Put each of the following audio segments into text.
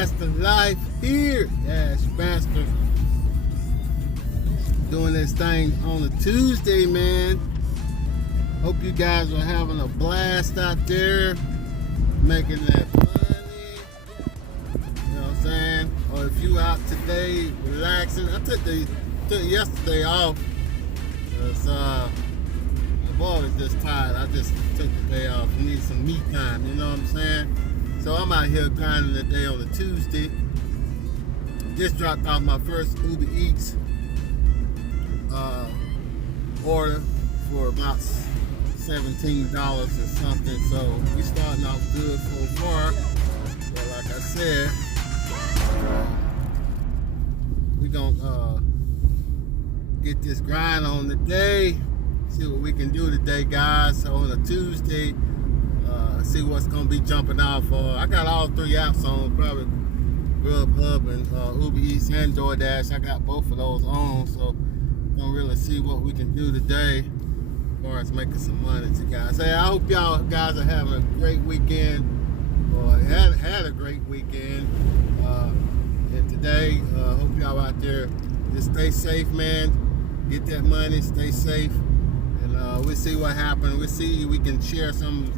Master Life here. Dash Master. Doing this thing on a Tuesday, man. Hope you guys are having a blast out there, making that money. You know what I'm saying? Or if you out today relaxing. I took yesterday off. Cause my boy was just tired. I just took the day off. I need some me time, you know what I'm saying? So I'm out here grinding today on a Tuesday. Just dropped off my first Uber Eats order for about $17 or something. So we starting off good so far. But like I said, we gonna get this grind on today. See what we can do today, guys. So on a Tuesday, see what's gonna be jumping off. I got all three apps on, probably Grubhub and Uber Eats and Doordash. I got both of those on, so gonna really see what we can do today as far as making some money to guys. Hey, I hope y'all guys are having a great weekend, or had a great weekend. And today, hope y'all out there just stay safe, man. Get that money, stay safe, and we'll see what happens. We'll see if we can share some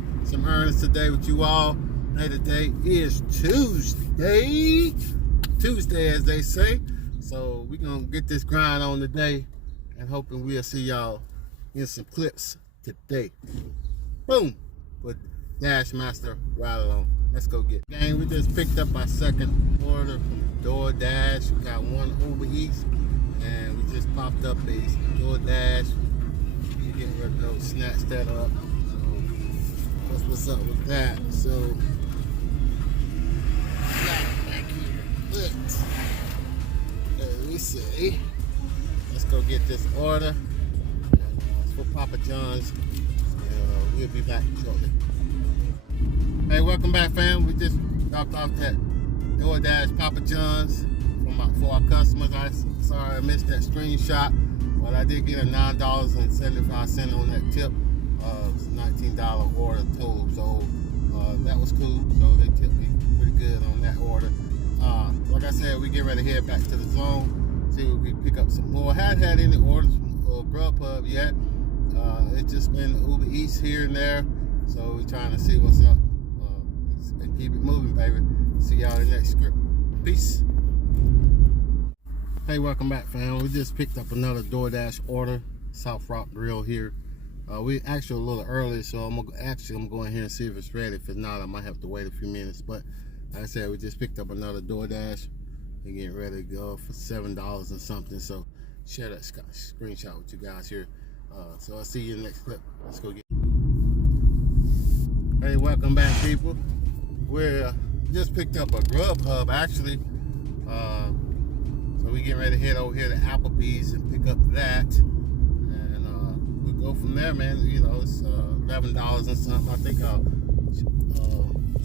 earnings today with you all. Hey, today is Tuesday, as they say. So we're gonna get this grind on today, and hoping we'll see y'all in some clips today. Boom, with Dash Master right along. Let's go get it. Gang, we just picked up our second order from Doordash. We got one Uber Eats, and we just popped up a Doordash. We're getting ready to go snatch that up. That's what's up with that. So, back here. Let me see. Let's go get this order. It's for Papa John's. We'll be back shortly. Hey, welcome back, fam. We just dropped off that Doordash Papa John's for our customers. Sorry I missed that screenshot, but I did get a $9.75 on that tip. It's a $19 order total, so that was cool. So they tipped me pretty good on that order. Like I said, we get ready to head back to the zone, see if we pick up some more. Hadn't had any orders from Grubhub yet. It's just been Uber Eats here and there, so we're trying to see what's up and keep it moving, baby. See y'all in the next script. Peace. Hey, welcome back, fam. We just picked up another Doordash order, South Rock Grill here. We actually a little early, so I'm going here and see if it's ready. If it's not, I might have to wait a few minutes. But like I said, we just picked up another Doordash and getting ready to go for $7 and something. So share that screenshot with you guys here. So I'll see you in the next clip. Let's go get. Hey, welcome back, people. We're just picked up a Grubhub actually. So we getting ready to head over here to Applebee's and pick up that. Go from there, man. You know, it's $11 and something. I think I'll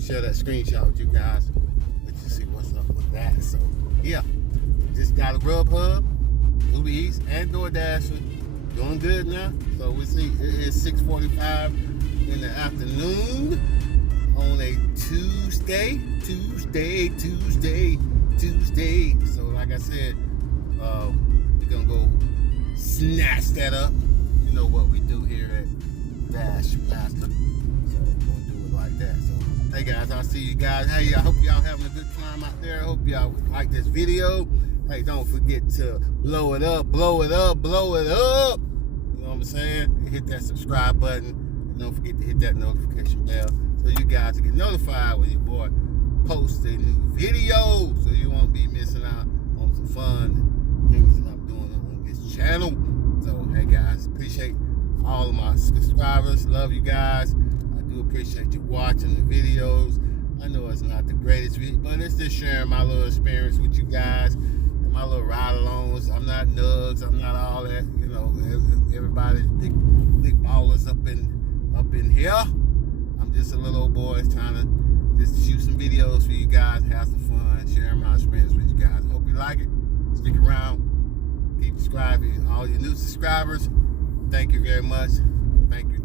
share that screenshot with you guys. Let you see what's up with that. So yeah, just got a Grubhub, Uber Eats, and Doordash. Doing good now. So we see it is 6:45 in the afternoon on a Tuesday. So like I said, we're gonna go snatch that up. You know what we do here at Dash Master. So we're gonna do it like that. So hey guys, I'll see you guys. Hey, I hope y'all having a good time out there. I hope y'all like this video. Hey, don't forget to blow it up. You know what I'm saying? Hit that subscribe button. And don't forget to hit that notification bell so you guys will get notified when your boy posts a new video, so you won't be missing out on some fun things that I'm doing on this channel. So hey guys, appreciate all of my subscribers. Love you guys. I do appreciate you watching the videos. I know it's not the greatest video, but it's just sharing my little experience with you guys and my little ride-alongs. I'm not nugs. I'm not all that. You know, everybody's big ballers up in here. I'm just a little old boy trying to just shoot some videos for you guys, have some fun, sharing my experience with you guys. Hope you like it. Stick around. Keep subscribing. All your new subscribers, thank you very much. Thank you.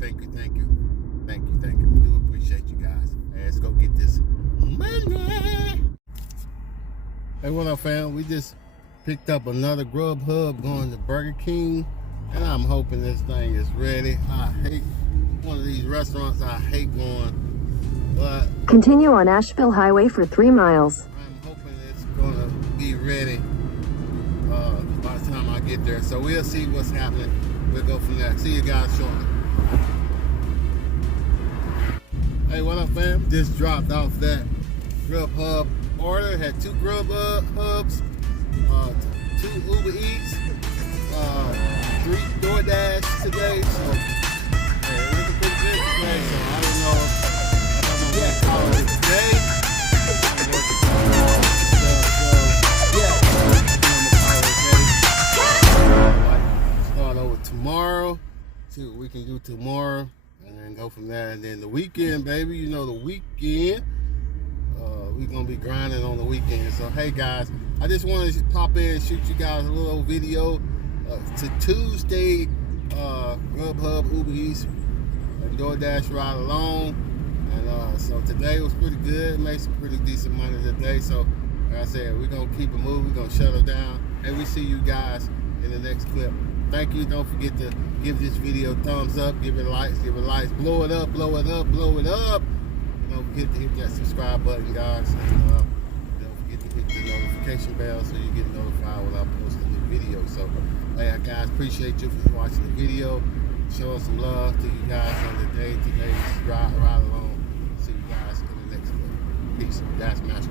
We do appreciate you guys. Let's go get this money. Hey, what up, fam? We just picked up another Grubhub going to Burger King, and I'm hoping this thing is ready. I hate one of these restaurants. I hate going, but continue on Asheville Highway for 3 miles. I'm hoping it's gonna be ready by the time I get there. So we'll see what's happening. We'll go from there. See you guys shortly. Hey, what up, fam? Just dropped off that Grubhub order. Had 2 Grubhubs, 2 Uber Eats, 3 Doordash today. So it was a pretty good today. So I don't know if I'm gonna get call it today. I'm working on stuff. So start over tomorrow. See what we can do tomorrow, and then go from there. And then the weekend, baby. You know the weekend. We're gonna be grinding on the weekend. So hey guys, I just wanted to pop in and shoot you guys a little video to Tuesday Grubhub, Uber Eats, and Doordash ride along. And so today was pretty good. Made some pretty decent money today. So like I said, we're gonna keep it moving. We're gonna shut it down. And we see you guys in the next clip. Thank you. Don't forget to give this video a thumbs up, give it likes, blow it up, blow it up, blow it up. Don't forget to hit that subscribe button, guys. And don't forget to hit the notification bell so you get notified when I post a new video. So, hey, guys, appreciate you for watching the video. Showing some love to you guys on today's ride along. See you guys in the next one. Peace. That's Master.